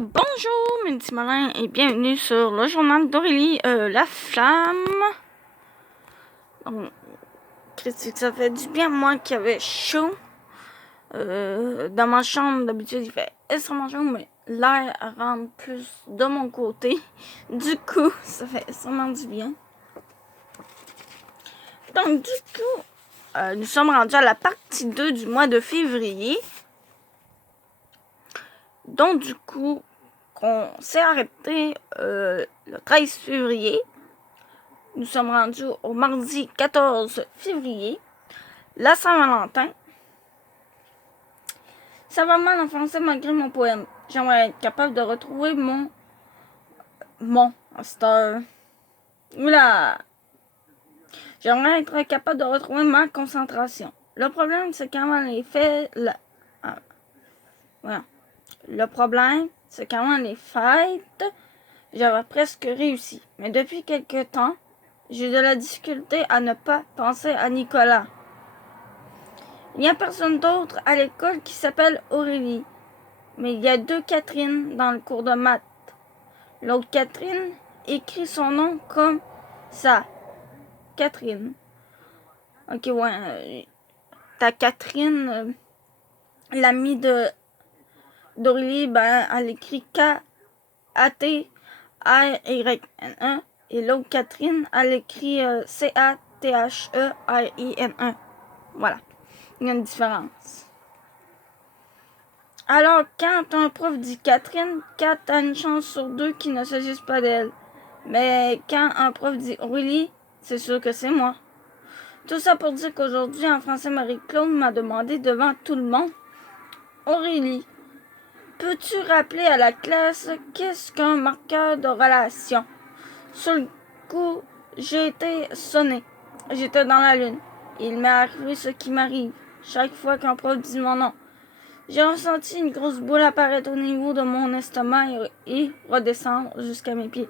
Bonjour mes petits malins et bienvenue sur le journal d'Aurélie La Flamme. Donc, Christy, ça fait du bien moi qui avait chaud. Dans ma chambre d'habitude il fait extrêmement chaud, mais l'air rentre plus de mon côté. Du coup, ça fait extrêmement du bien. Donc du coup, nous sommes rendus à la partie 2 du mois de février. Donc du coup, on s'est arrêté le 13 février. Nous sommes rendus au mardi 14 février, la Saint-Valentin. Ça va mal en français malgré mon poème. J'aimerais être capable de retrouver J'aimerais être capable de retrouver ma concentration. Le problème, c'est qu'avant les fêtes... Le problème, c'est qu'avant les fêtes, j'avais presque réussi. Mais depuis quelque temps, j'ai de la difficulté à ne pas penser à Nicolas. Il n'y a personne d'autre à l'école qui s'appelle Aurélie. Mais il y a 2 Catherine dans le cours de maths. L'autre Catherine écrit son nom comme ça. Catherine. Ok, ouais. Ta Catherine, l'amie d'Aurélie, elle écrit K-A-T-R-Y-N-E. Et l'autre Catherine, elle écrit C-A-T-H-E-R-I-N-E. Voilà. Il y a une différence. Alors, quand un prof dit Catherine, Kat a une chance sur 2 qu'il ne s'agisse pas d'elle. Mais quand un prof dit Aurélie, c'est sûr que c'est moi. Tout ça pour dire qu'aujourd'hui, en français, Marie-Claude m'a demandé devant tout le monde, Aurélie, peux-tu rappeler à la classe qu'est-ce qu'un marqueur de relation? Sur le coup, j'ai été sonnée. J'étais dans la lune. Il m'est arrivé ce qui m'arrive chaque fois qu'un prof dit mon nom. J'ai ressenti une grosse boule apparaître au niveau de mon estomac et redescendre jusqu'à mes pieds,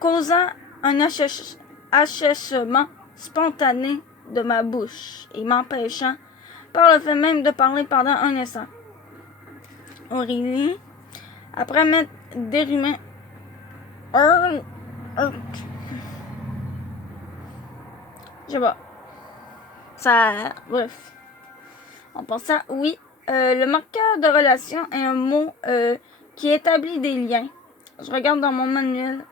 causant un achèchement spontané de ma bouche et m'empêchant, par le fait même de parler pendant un instant. Aurélie, après m'être dérimé, je sais pas, ça, bref. En pensant, oui, le marqueur de relation est un mot qui établit des liens. Je regarde dans mon manuel.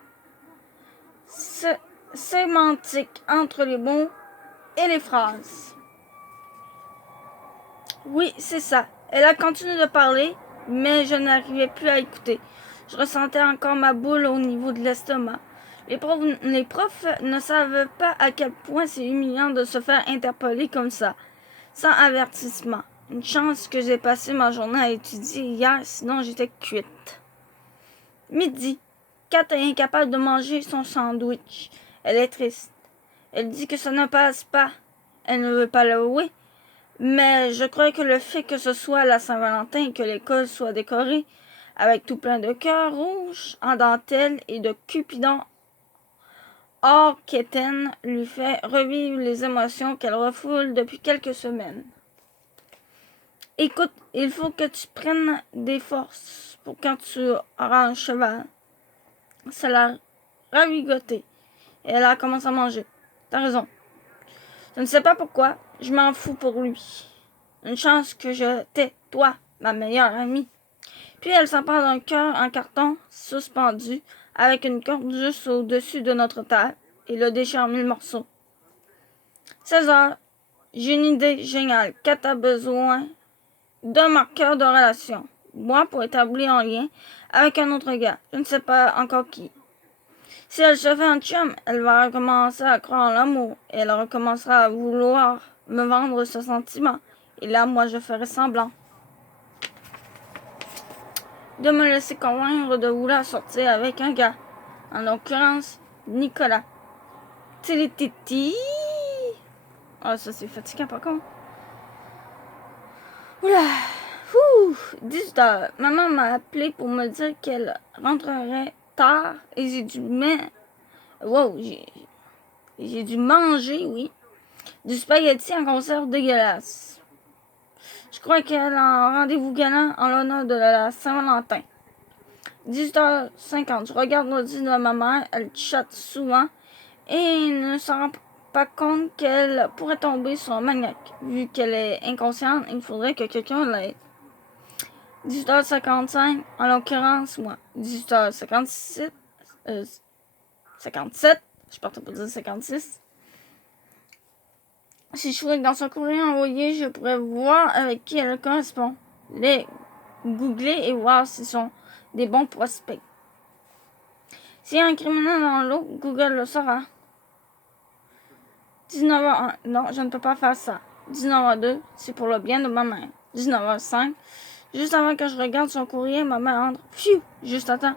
Sémantique entre les mots et les phrases. Oui, c'est ça. Elle a continué de parler, mais je n'arrivais plus à écouter. Je ressentais encore ma boule au niveau de l'estomac. Les profs ne savent pas à quel point c'est humiliant de se faire interpeller comme ça, sans avertissement. Une chance que j'ai passé ma journée à étudier hier, sinon j'étais cuite. Midi. Kat est incapable de manger son sandwich. Elle est triste. Elle dit que ça ne passe pas. Elle ne veut pas l'avouer. Mais je crois que le fait que ce soit la Saint-Valentin et que l'école soit décorée avec tout plein de cœurs rouges en dentelle et de cupidons hors quétaine lui fait revivre les émotions qu'elle refoule depuis quelques semaines. Écoute, il faut que tu prennes des forces pour quand tu auras un cheval. Ça l'a ravigoté et elle a commencé à manger. T'as raison. Je ne sais pas pourquoi, je m'en fous pour lui. Une chance que je t'ai, toi, ma meilleure amie. Puis elle s'empare d'un cœur en carton suspendu avec une corde juste au-dessus de notre table et le déchire en 1000 morceaux. 16 heures. J'ai une idée géniale. Kat a besoin d'un marqueur de relation. Moi, pour établir un lien avec un autre gars. Je ne sais pas encore qui. Si elle se fait un chum, elle va recommencer à croire en l'amour et elle recommencera à vouloir me vendre ce sentiment. Et là, moi, je ferai semblant de me laisser convaincre de vouloir sortir avec un gars. En l'occurrence, Nicolas. Titi. Ah, ça c'est fatigant par contre. Oula. 18h. Maman m'a appelé pour me dire qu'elle rentrerait tard et j'ai dû j'ai dû manger, oui, du spaghetti en conserve dégueulasse. Je crois qu'elle a un rendez-vous galant en l'honneur de la Saint-Valentin. 18h50. Je regarde l'ordi de ma mère. Elle chatte souvent et ne s'en rend pas compte qu'elle pourrait tomber sur un maniaque. Vu qu'elle est inconsciente, il faudrait que quelqu'un l'aide. 18h55, en l'occurrence, moi. 18h57, 57, je partais pour dire 56. Si je fouille dans son courrier envoyé, je pourrais voir avec qui elle correspond. Les googler et voir s'ils sont des bons prospects. S'il y a un criminel dans l'eau, Google le saura. 19h01, non, je ne peux pas faire ça. 19h02, c'est pour le bien de ma mère. 19h05, juste avant que je regarde son courrier, ma mère entre. Pfiou, juste à temps.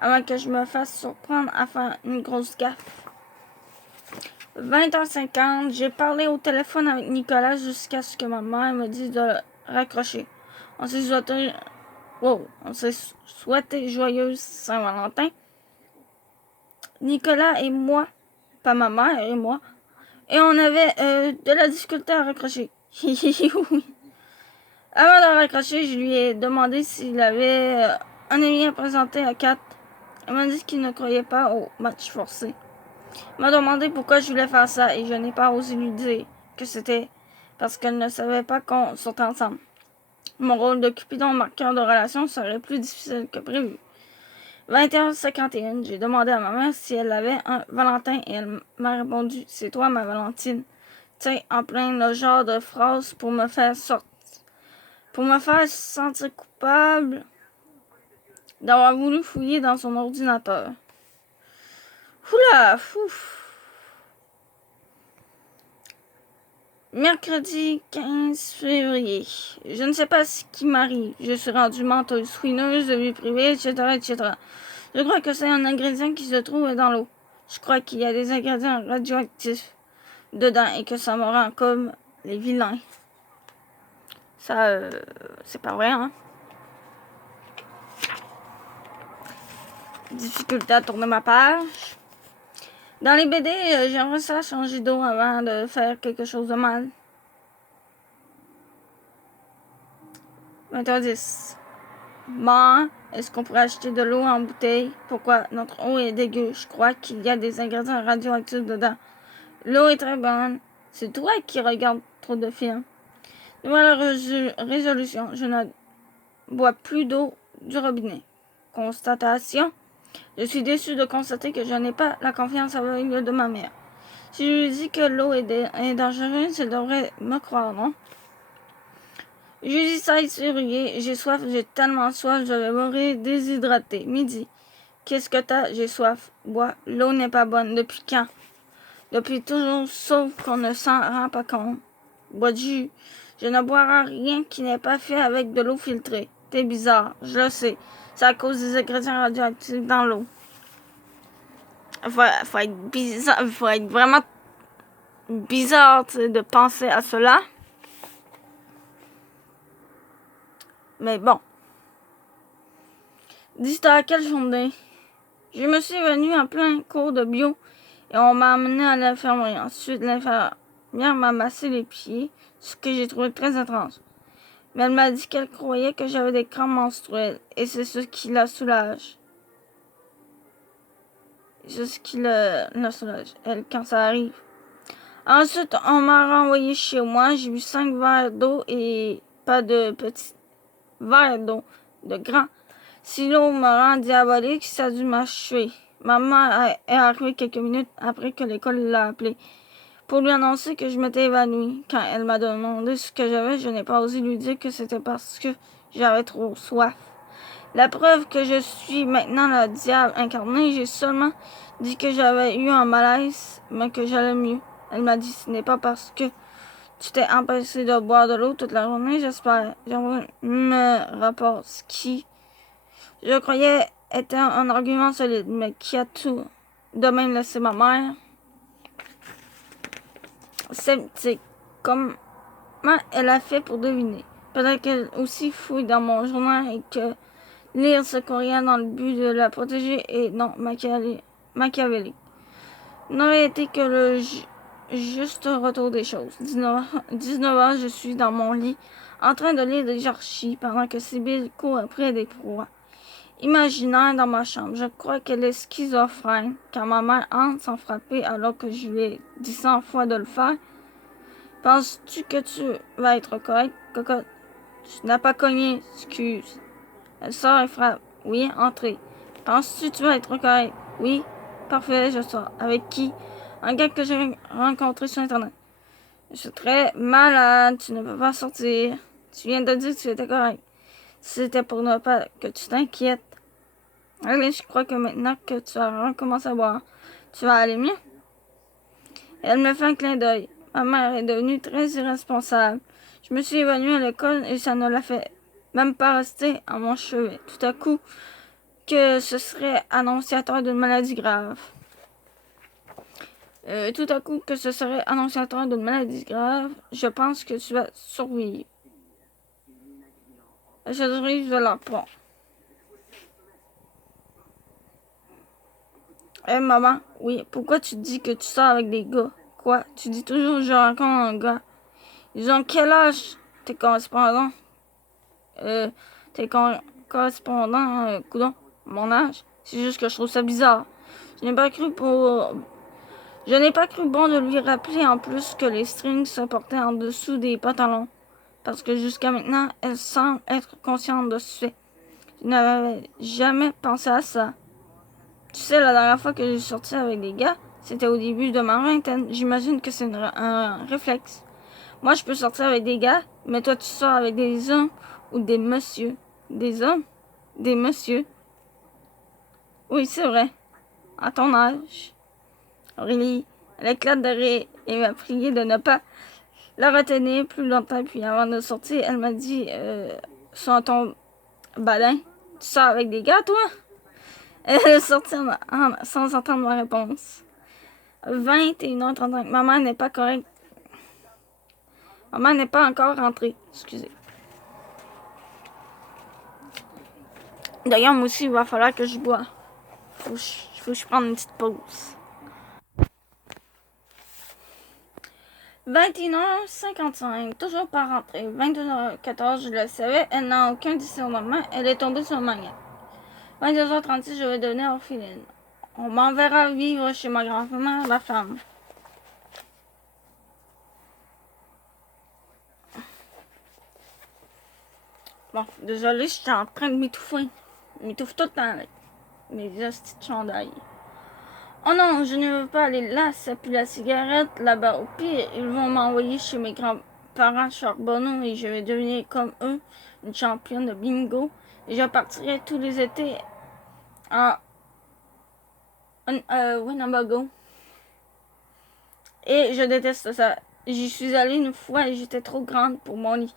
Avant que je me fasse surprendre à faire une grosse gaffe. 20h50, j'ai parlé au téléphone avec Nicolas jusqu'à ce que ma mère me dise de raccrocher. On s'est souhaité joyeuse Saint-Valentin. Nicolas et moi, pas ma mère et moi, et on avait de la difficulté à raccrocher. Avant de raccrocher, je lui ai demandé s'il avait un ami à présenter à 4. Il m'a dit qu'il ne croyait pas au match forcé. Il m'a demandé pourquoi je voulais faire ça et je n'ai pas osé lui dire que c'était parce qu'elle ne savait pas qu'on sortait ensemble. Mon rôle de Cupidon marqueur de relation serait plus difficile que prévu. 21h51, j'ai demandé à ma mère si elle avait un Valentin et elle m'a répondu « C'est toi ma Valentine ». Tu sais, en plein le genre de phrase pour me faire sentir coupable d'avoir voulu fouiller dans son ordinateur. Oula, fouf. Mercredi 15 février. Je ne sais pas ce qui m'arrive. Je suis rendue menteuse, fouineuse de vie privée, etc., etc. Je crois que c'est un ingrédient qui se trouve dans l'eau. Je crois qu'il y a des ingrédients radioactifs dedans et que ça me rend comme les vilains. Ça, c'est pas vrai, hein? Difficulté à tourner ma page. Dans les BD, j'aimerais ça changer d'eau avant de faire quelque chose de mal. 20h10. Bon, est-ce qu'on pourrait acheter de l'eau en bouteille? Pourquoi notre eau est dégueu? Je crois qu'il y a des ingrédients radioactifs dedans. L'eau est très bonne. C'est toi qui regardes trop de films. Nouvelle résolution. Je ne bois plus d'eau du robinet. Constatation. Je suis déçue de constater que je n'ai pas la confiance aveugle de ma mère. Si je lui dis que l'eau est dangereuse, elle devrait me croire, non? Jeudi 16 février, j'ai soif, j'ai tellement soif, je vais mourir déshydraté. Midi. Qu'est-ce que t'as? J'ai soif. Bois. L'eau n'est pas bonne. Depuis quand? Depuis toujours, sauf qu'on ne s'en rend pas compte. Bois du jus. Je ne boirai rien qui n'est pas fait avec de l'eau filtrée. T'es bizarre, je le sais. C'est à cause des ingrédients radioactifs dans l'eau. Faut être bizarre, faut être vraiment bizarre de penser à cela. Mais bon. Dis-toi à quelle journée? Je me suis évanouie en plein cours de bio et on m'a amené à l'infirmerie. Ensuite, l'infirmière m'a massé les pieds, ce que j'ai trouvé très étrange. Mais elle m'a dit qu'elle croyait que j'avais des crampes menstruelles et c'est ce qui la soulage. C'est ce qui la soulage, elle, quand ça arrive. Ensuite, on m'a renvoyé chez moi. J'ai bu 5 verres d'eau et pas de petits verres d'eau, de grands. Si l'eau me rend diabolique, ça a dû m'achever. Maman est arrivée quelques minutes après que l'école l'a appelée pour lui annoncer que je m'étais évanouie. Quand elle m'a demandé ce que j'avais, je n'ai pas osé lui dire que c'était parce que j'avais trop soif. La preuve que je suis maintenant le diable incarné, j'ai seulement dit que j'avais eu un malaise, mais que j'allais mieux. Elle m'a dit, ce n'est pas parce que tu t'es empêché de boire de l'eau toute la journée, j'espère. J'aimerais me rapporte ce qui, je croyais, était un argument solide, mais qui a tout de même laissé ma mère sceptique. Comment elle a fait pour deviner? Peut-être qu'elle aussi fouille dans mon journal et que lire ce courriel dans le but de la protéger est non machiavélique. N'aurait été que juste retour des choses. 19h, je suis dans mon lit, en train de lire des archives pendant que Sibylle court après des proies imaginaires dans ma chambre. Je crois qu'elle est schizophrène, car ma mère entre sans frapper alors que je lui ai dit 100 fois de le faire. Penses-tu que tu vas être correct, cocotte? Tu n'as pas cogné, excuse. Elle sort et frappe. Oui, entrez. Penses-tu que tu vas être correct? Oui. Parfait, je sors. Avec qui? Un gars que j'ai rencontré sur Internet. Je suis très malade, tu ne peux pas sortir. Tu viens de dire que tu étais correct. C'était pour ne pas que tu t'inquiètes. Allez, je crois que maintenant que tu as recommencé à boire, tu vas aller mieux. Elle me fait un clin d'œil. Ma mère est devenue très irresponsable. Je me suis évanouie à l'école et ça ne l'a fait même pas rester à mon chevet. Tout à coup, que ce serait annonciateur d'une maladie grave. Tout à coup, que ce serait annonciateur d'une maladie grave, je pense que tu vas survivre. Je dirige de la pont. Maman, oui, pourquoi tu dis que tu sors avec des gars? Quoi? Tu dis toujours que je rencontre un gars. Ils ont quel âge, tes correspondants? Tes correspondants, coudonc, mon âge? C'est juste que je trouve ça bizarre. Je n'ai pas cru bon de lui rappeler en plus que les strings se portaient en dessous des pantalons. Parce que jusqu'à maintenant, elle semble être consciente de ce fait. Je n'avais jamais pensé à ça. Tu sais, la dernière fois que j'ai sorti avec des gars, c'était au début de ma vingtaine. J'imagine que c'est un réflexe. Moi, je peux sortir avec des gars, mais toi, tu sors avec des hommes ou des messieurs. Des hommes? Des messieurs? Oui, c'est vrai. À ton âge. Aurélie, elle éclate de rire et m'a prié de ne pas la retenir plus longtemps. Puis avant de sortir, elle m'a dit sans ton badin, tu sors avec des gars, toi? Elle est sortie sans entendre ma réponse. 21h35. Maman n'est pas correcte. Maman n'est pas encore rentrée. Excusez. D'ailleurs, moi aussi, il va falloir que je bois. Faut que je prenne une petite pause. 21h55. Toujours pas rentrée. 22h14, je le savais. Elle n'a aucun discernement. Elle est tombée sur ma gueule. 22h36, je vais devenir orpheline. On m'enverra vivre chez ma grand-mère, la femme. Bon, désolé, j'étais en train de m'étouffer. Je m'étouffe tout le temps avec mes hosties de chandail. Oh non, je ne veux pas aller là, ça pue la cigarette. Là-bas, au pire, ils vont m'envoyer chez mes grands-parents Charbonneau et je vais devenir comme eux, une championne de bingo. Et je partirai tous les étés en Winnebago. Et je déteste ça. J'y suis allée une fois et j'étais trop grande pour mon lit.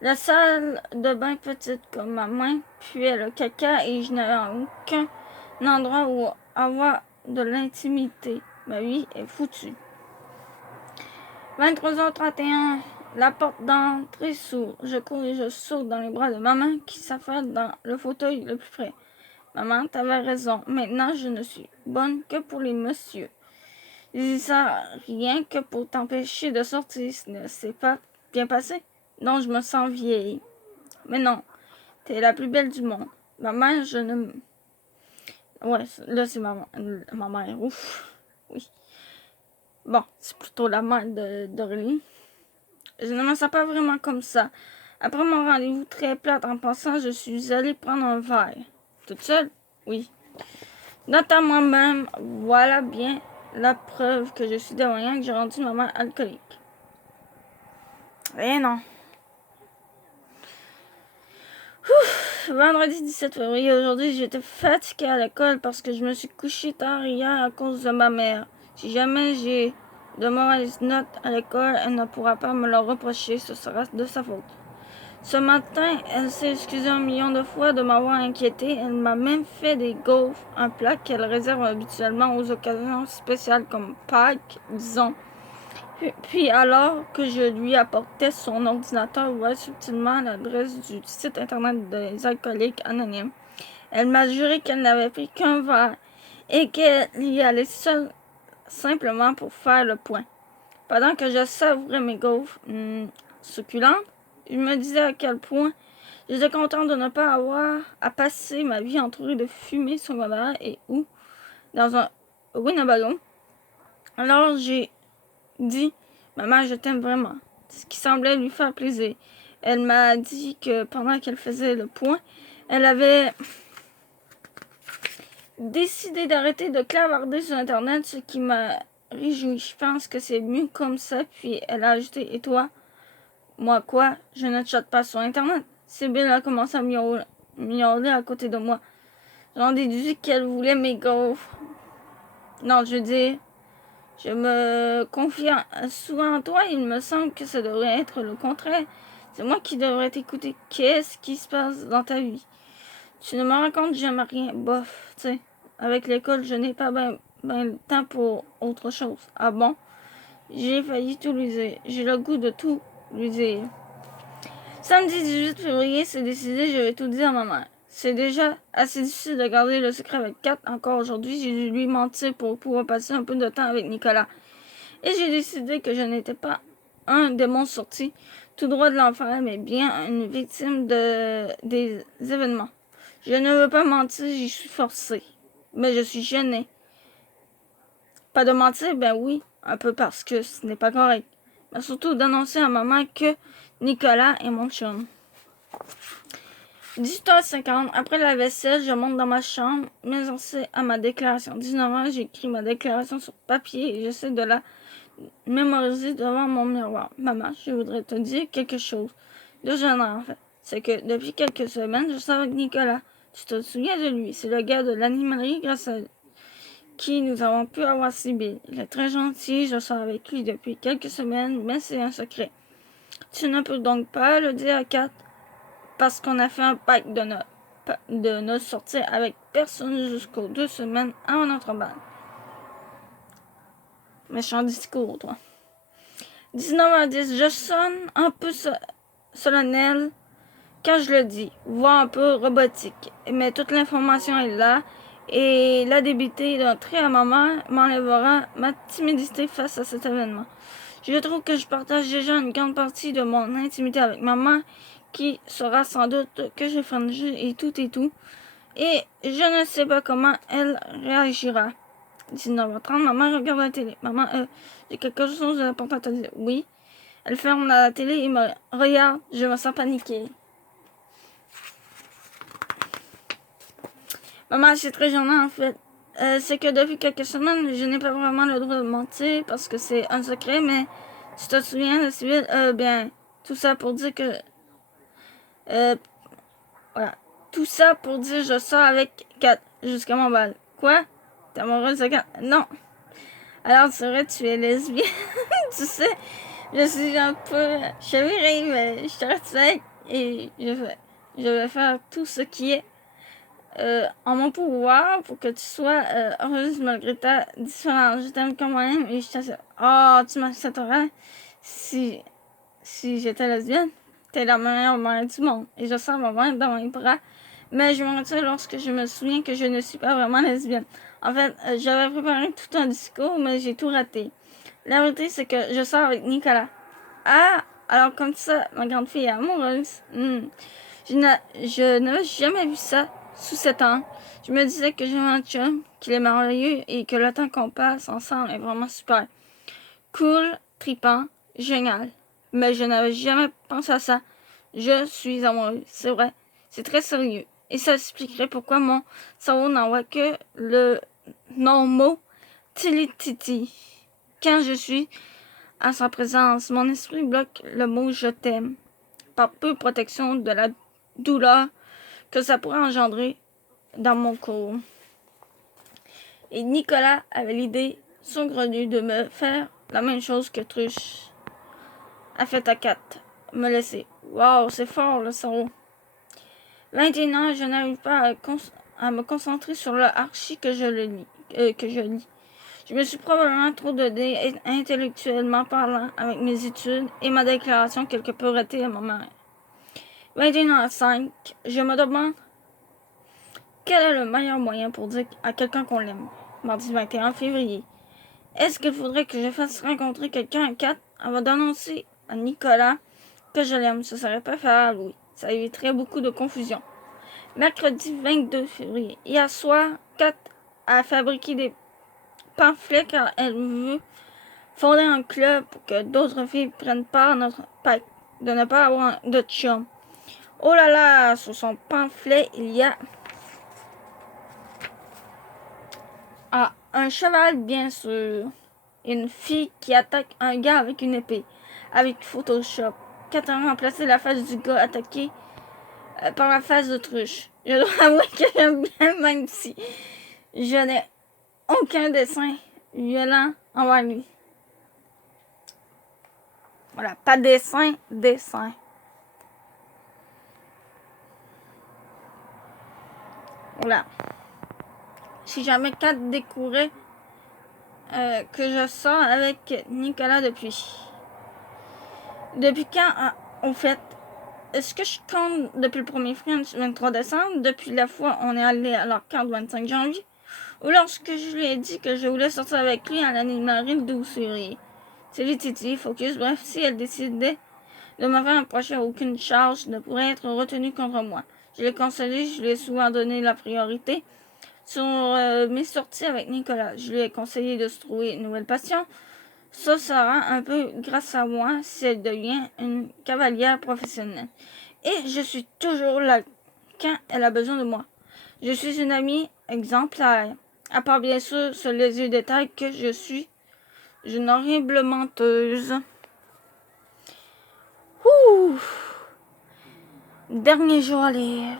La salle de bain petite comme ma main puait le caca et je n'avais aucun endroit où avoir de l'intimité. Ma vie est foutue. 23h31, la porte d'entrée s'ouvre. Je cours et je saute dans les bras de maman qui s'affale dans le fauteuil le plus près. Maman, t'avais raison. Maintenant, je ne suis bonne que pour les messieurs. Je dis ça rien que pour t'empêcher de sortir. Ce ne s'est pas bien passé. Non, je me sens vieille. Mais non, t'es la plus belle du monde. Ma mère, je ne... Ouais, là, c'est ma mère. Ouf, oui. Bon, c'est plutôt la mère d'Aurélie. Je ne me sens pas vraiment comme ça. Après mon rendez-vous très plate en passant, je suis allée prendre un verre. Toute seule? Oui. Note à moi-même, voilà bien la preuve que je suis dévoyante, que j'ai rendu ma mère alcoolique. Eh non. Vendredi 17 février, aujourd'hui, j'étais fatiguée à l'école parce que je me suis couchée tard hier à cause de ma mère. Si jamais j'ai de mauvaises notes à l'école, elle ne pourra pas me le reprocher, ce sera de sa faute. Ce matin, elle s'est excusée 1 million de fois de m'avoir inquiétée. Elle m'a même fait des gaufres, un plat qu'elle réserve habituellement aux occasions spéciales comme Pâques, disons. Puis alors que je lui apportais son ordinateur, voilà subtilement l'adresse du site internet des alcooliques anonymes. Elle m'a juré qu'elle n'avait pris qu'un verre et qu'elle y allait seule simplement pour faire le point. Pendant que je savourais mes gaufres succulentes, je me disais à quel point j'étais contente de ne pas avoir à passer ma vie entourée de fumée secondaire et ou dans un Winnebago. Alors j'ai dit, maman, je t'aime vraiment, ce qui semblait lui faire plaisir. Elle m'a dit que pendant qu'elle faisait le point, elle avait décidé d'arrêter de clavarder sur Internet, ce qui m'a réjoui. Je pense que c'est mieux comme ça. Puis elle a ajouté, et toi? Moi quoi? Je ne chatte pas sur Internet. Sibylle a commencé à miauler à côté de moi. J'en déduis qu'elle voulait mes gaufres. Non, je veux dire, je me confie souvent en toi. Il me semble que ça devrait être le contraire. C'est moi qui devrais t'écouter. Qu'est-ce qui se passe dans ta vie? Tu ne me racontes jamais rien. Bof, tu sais. Avec l'école, je n'ai pas ben le temps pour autre chose. Ah bon? J'ai failli tout lui dire. J'ai le goût de tout lui dire. Samedi 18 février, c'est décidé, je vais tout dire à ma mère. C'est déjà assez difficile de garder le secret avec Kat. Encore aujourd'hui, j'ai dû lui mentir pour pouvoir passer un peu de temps avec Nicolas. Et j'ai décidé que je n'étais pas un démon sorti tout droit de l'enfer, mais bien une victime des événements. Je ne veux pas mentir, j'y suis forcée. Mais je suis gênée. Pas de mentir, ben oui, un peu parce que ce n'est pas correct. Mais surtout d'annoncer à maman que Nicolas est mon chum. 18h50, après la vaisselle, je monte dans ma chambre, m'exercer à ma déclaration. 19h, j'écris ma déclaration sur papier et j'essaie de la mémoriser devant mon miroir. Maman, je voudrais te dire quelque chose de gênant en fait. C'est que depuis quelques semaines, je sors avec Nicolas. Tu te souviens de lui? C'est le gars de l'animalerie grâce à qui nous avons pu avoir Sibylle. Il est très gentil, je sors avec lui depuis quelques semaines, mais c'est un secret. Tu ne peux donc pas le dire à Kat parce qu'on a fait un pacte de ne sortir avec personne jusqu'aux 2 semaines avant notre bal. Méchant discours, toi. 19h10, je sonne un peu solennel quand je le dis, voire un peu robotique. Mais toute l'information est là et la débité d'un trait à ma mère m'enlèvera ma timidité face à cet événement. Je trouve que je partage déjà une grande partie de mon intimité avec ma mère qui saura sans doute que j'ai frangé et tout. Et je ne sais pas comment elle réagira. 19h30, ma mère regarde la télé. Maman, j'ai quelque chose d'important à te dire. Oui. Elle ferme la télé et me regarde. Je me sens paniquer. Maman, c'est très gênant en fait. C'est que depuis quelques semaines, je n'ai pas vraiment le droit de mentir parce que c'est un secret, mais tu te souviens de Civil? Bien, tout ça pour dire que... voilà. Tout ça pour dire je sors avec Kat jusqu'à mon bal. Quoi? T'es amoureuse de Kat? Non. Alors, c'est vrai, tu es lesbienne. Tu sais, je suis un peu chavirée, mais je te respecte et je vais faire tout ce qui est en mon pouvoir pour que tu sois heureuse malgré ta différence. Je t'aime quand même et je t'assure. Oh, tu m'accepterais si j'étais lesbienne? T'es la meilleure mère du monde et je sens ma mère dans mes bras. Mais je me retire lorsque je me souviens que je ne suis pas vraiment lesbienne. En fait, j'avais préparé tout un discours, mais j'ai tout raté. La vérité, c'est que je sors avec Nicolas. Ah, alors comme ça, ma grande fille est amoureuse. Je n'avais jamais vu ça sous 7 ans. Je me disais que j'aimais un chum, qu'il est merveilleux et que le temps qu'on passe ensemble est vraiment super. Cool, tripant, génial. Mais je n'avais jamais pensé à ça. Je suis amoureuse, c'est vrai. C'est très sérieux. Et ça expliquerait pourquoi mon cerveau n'envoie que le non-mot tilititi. Quand je suis à sa présence, mon esprit bloque le mot je t'aime, par peu protection de la douleur que ça pourrait engendrer dans mon corps. Et Nicolas avait l'idée saugrenue de me faire la même chose que Truche a fait à Kat, me laisser. Wow, c'est fort le cerveau. 21 ans, je n'arrive pas à me concentrer sur le archi que je lis. Je me suis probablement trop donnée intellectuellement parlant avec mes études et ma déclaration quelque peu ratée à ma mère. 21h05, je me demande quel est le meilleur moyen pour dire à quelqu'un qu'on l'aime. Mardi 21 février. Est-ce qu'il faudrait que je fasse rencontrer quelqu'un à 4 avant d'annoncer à Nicolas que je l'aime? Ce serait préférable, oui. Ça éviterait beaucoup de confusion. Mercredi 22 février. Hier soir, Kat a fabriqué des pamphlets car elle veut fonder un club pour que d'autres filles prennent part à notre pacte de ne pas avoir de chum. Oh là là, sur son pamphlet, il y a un cheval, bien sûr. Une fille qui attaque un gars avec une épée, avec Photoshop. Kat a remplacé la face du gars attaqué par la face d'autruche. Je dois avouer que j'aime bien, même si je n'ai aucun dessin violent envers lui. Voilà, pas dessin, dessin. Voilà. Si jamais Kat découvrait que je sors avec Nicolas depuis. Depuis quand, au fait, est-ce que je compte depuis le premier French 23 décembre, depuis la fois où on est allé à l'arcade 25 janvier, ou lorsque je lui ai dit que je voulais sortir avec lui à l'animalerie le 12 février? C'est les Titi, Focus, bref, si elle décidait de me faire approcher, aucune charge ne pourrait être retenue contre moi. Je l'ai consolé, je lui ai souvent donné la priorité sur mes sorties avec Nicolas. Je lui ai conseillé de se trouver une nouvelle passion. Ça sera un peu grâce à moi si elle devient une cavalière professionnelle. Et je suis toujours là quand elle a besoin de moi. Je suis une amie exemplaire. À part bien sûr ce léger détail que je suis une horrible menteuse. Ouh! Dernier jour à lire.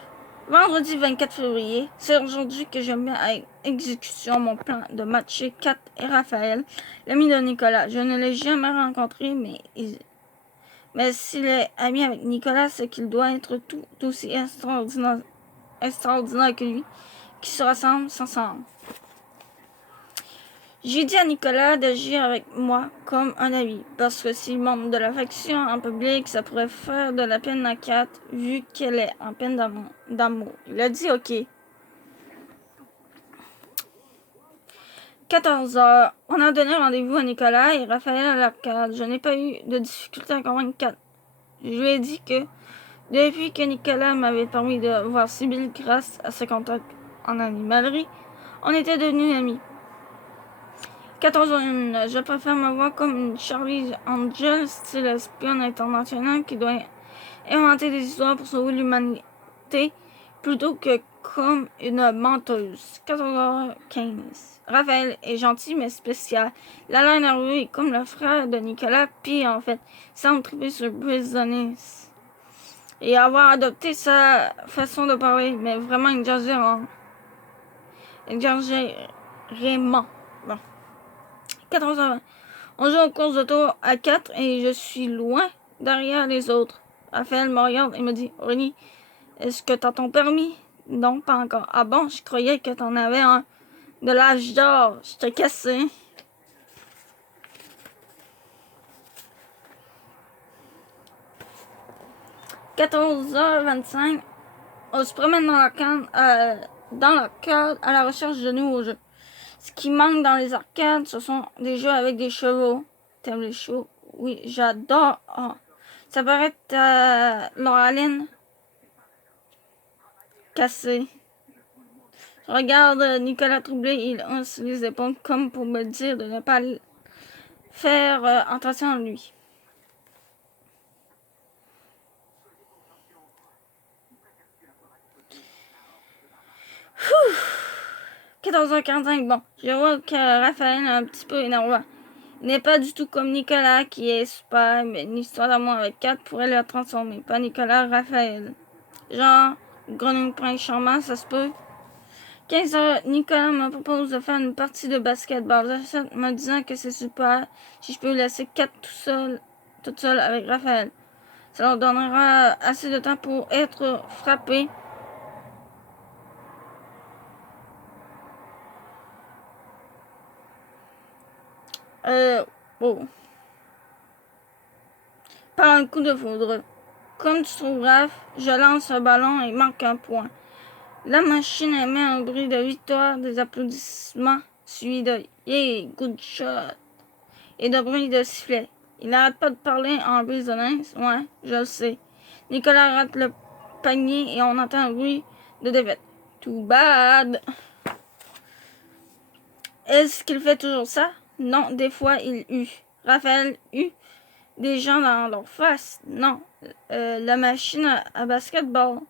Vendredi 24 février, c'est aujourd'hui que je mets à exécution mon plan de matcher Kat et Raphaël, l'ami de Nicolas. Je ne l'ai jamais rencontré, mais s'il est ami avec Nicolas, c'est qu'il doit être tout aussi extraordinaire que lui, qui se ressemblent ensemble. J'ai dit à Nicolas d'agir avec moi comme un ami, parce que s'il montre de l'affection en public, ça pourrait faire de la peine à Kat, vu qu'elle est en peine d'amour. Il a dit OK. 14h, on a donné rendez-vous à Nicolas et Raphaël à l'arcade. Je n'ai pas eu de difficulté à convaincre Kat. Je lui ai dit que depuis que Nicolas m'avait permis de voir Sibylle grâce à ce contact en animalerie, on était devenus amis. 14h01, je préfère me voir comme une Charlie Angel, style espionne internationale qui doit inventer des histoires pour sauver l'humanité, plutôt que comme une menteuse. 14h15. Raphaël est gentil mais spécial. Il a l'air nerveux et comme le frère de Nicolas, pire en fait. Il semble triper sur Brisonis et avoir adopté sa façon de parler, mais vraiment exagérément. Bon. 14h20. On joue aux courses d'auto à 4 et je suis loin derrière les autres. Raphaël me regarde et me dit « Aurélie, est-ce que t'as ton permis? » Non, pas encore. Ah bon, je croyais que t'en avais un. De l'âge d'or, je t'ai cassé. « 14h25. On se promène dans l'arcade à la recherche de nouveaux jeux. Ce qui manque dans les arcades, ce sont des jeux avec des chevaux. T'aimes les chevaux? Oui, j'adore. Oh. Ça paraît Lauraline cassé. Je regarde Nicolas troublé, il hausse les épaules comme pour me dire de ne pas faire attention à lui. Ouh. 14h45, bon, je vois que Raphaël est un petit peu énervant. Il n'est pas du tout comme Nicolas qui est super, mais une histoire d'amour avec 4 pourrait le transformer. Pas Nicolas, Raphaël. Genre, grenouille prince charmant, ça se peut. 15h, Nicolas me propose de faire une partie de basketball. J'accepte me disant que c'est super si je peux laisser 4 toute seule avec Raphaël. Ça leur donnera assez de temps pour être frappés. Bon. Par un coup de foudre. Comme tu trouves Raph, je lance un ballon et marque un point. La machine émet un bruit de victoire, des applaudissements suivi de « Yeah, good shot » et de bruit de sifflet. Il n'arrête pas de parler en brise de neige. Ouais, je le sais. Nicolas rate le panier et on entend un bruit de défaite. Too bad. Est-ce qu'il fait toujours ça? Non, des fois il eut. Raphaël eut des gens dans leur face. Non, la machine à basketball.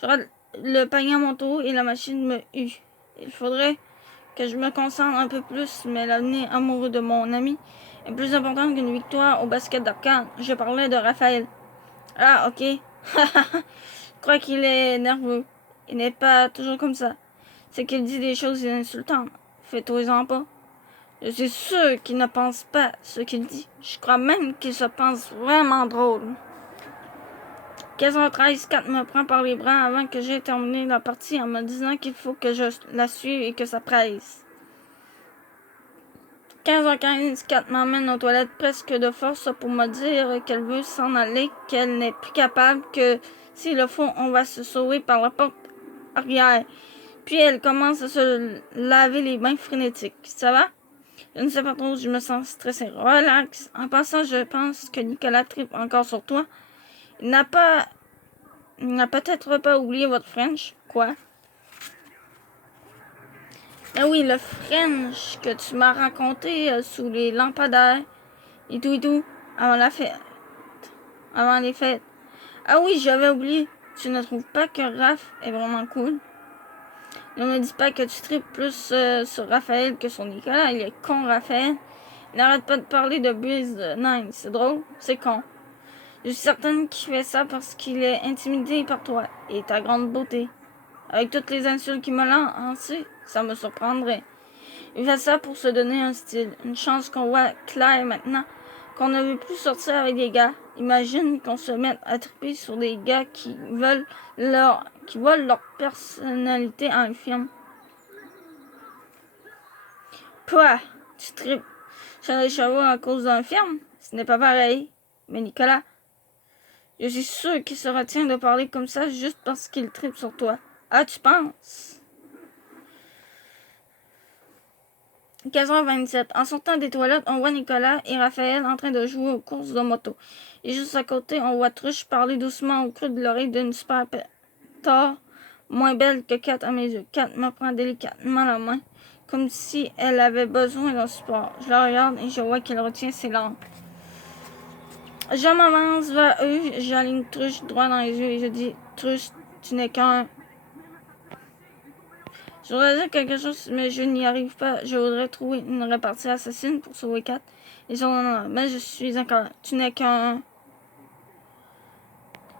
Je rate le panier à mon tour et la machine me eut. Il faudrait que je me concentre un peu plus, mais l'avenir amoureux de mon ami est plus important qu'une victoire au basket d'arcade. Je parlais de Raphaël. Ah, ok. Je crois qu'il est nerveux. Il n'est pas toujours comme ça. C'est qu'il dit des choses insultantes. Fais-toi-en pas. Je suis sûr qu'il ne pense pas ce qu'il dit. Je crois même qu'il se pense vraiment drôle. 15h13, Kat me prend par les bras avant que j'aie terminé la partie en me disant qu'il faut que je la suive et que ça presse. 15h15, Kat m'emmène aux toilettes presque de force pour me dire qu'elle veut s'en aller, qu'elle n'est plus capable, que s'il le faut, on va se sauver par la porte arrière. Puis elle commence à se laver les mains frénétiques. Ça va? Je ne sais pas trop, je me sens stressée. Relax. En passant, je pense que Nicolas tripe encore sur toi. Il n'a peut-être pas oublié votre French. Quoi? Ah oui, le French que tu m'as raconté sous les lampadaires et tout, avant la fête. Avant les fêtes. Ah oui, j'avais oublié. Tu ne trouves pas que Raph est vraiment cool? Ne me dis pas que tu tripes plus sur Raphaël que sur Nicolas. Il est con, Raphaël. Il n'arrête pas de parler de Brise de Nine. C'est drôle, c'est con. Je suis certaine qu'il fait ça parce qu'il est intimidé par toi et ta grande beauté. Avec toutes les insultes qu'il me lancées, ça me surprendrait. Il fait ça pour se donner un style. Une chance qu'on voit clair maintenant qu'on ne veut plus sortir avec des gars. Imagine qu'on se mette à triper sur des gars qui volent leur personnalité en un film. Quoi? Tu tripes sur les chevaux à cause d'un film? Ce n'est pas pareil. Mais Nicolas, je suis sûre qu'il se retient de parler comme ça juste parce qu'il tripe sur toi. Ah, tu penses? 15h27. En sortant des toilettes, on voit Nicolas et Raphaël en train de jouer aux courses de moto. Et juste à côté, on voit Truche parler doucement au creux de l'oreille d'une super pétard moins belle que Kat à mes yeux. Kat me prend délicatement la main, comme si elle avait besoin d'un support. Je la regarde et je vois qu'elle retient ses langues. Je m'avance vers eux, j'aligne Truche droit dans les yeux et je dis « Truche, tu n'es qu'un... » Je voudrais dire quelque chose, mais je n'y arrive pas. Je voudrais trouver une répartie assassine pour sauver Kat et son honneur. Mais je suis encore... Tu n'es qu'un...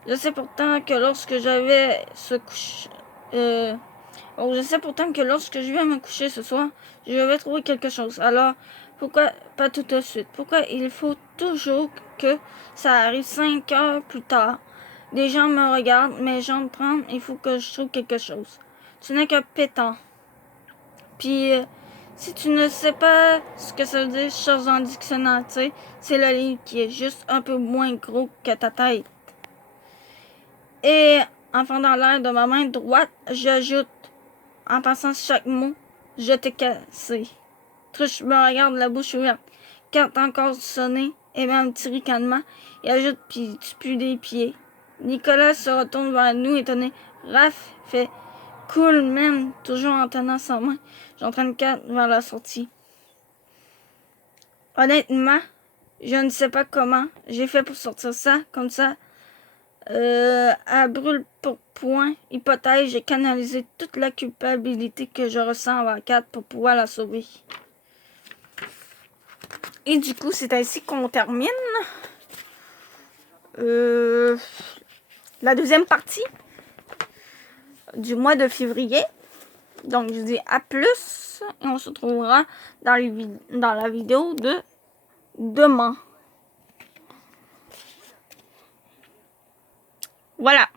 Je sais pourtant que lorsque je vais me coucher ce soir, je vais trouver quelque chose. Alors, pourquoi pas tout de suite? Pourquoi il faut toujours que ça arrive 5 heures plus tard? Des gens me regardent, mes jambes tremblent, il faut que je trouve quelque chose. Tu n'es qu'un pétant. Puis, si tu ne sais pas ce que ça veut dire, cherche dans le dictionnaire, tu sais, c'est le livre qui est juste un peu moins gros que ta tête. Et en fendant l'air de ma main droite, j'ajoute, en passant chaque mot, je t'ai cassé. Truche me regarde la bouche ouverte, carte encore sonné, et met un petit ricanement, et ajoute, puis tu pues des pieds. Nicolas se retourne vers nous, étonné. Raph fait cool, man, toujours en tenant sa main. J'entraîne Kat vers la sortie. Honnêtement, je ne sais pas comment j'ai fait pour sortir ça, comme ça. À brûle pour point, hypothèse, j'ai canalisé toute la culpabilité que je ressens envers Kat pour pouvoir la sauver. Et du coup, c'est ainsi qu'on termine la deuxième partie du mois de février. Donc, je dis à plus et on se retrouvera dans la vidéo de demain. Voilà.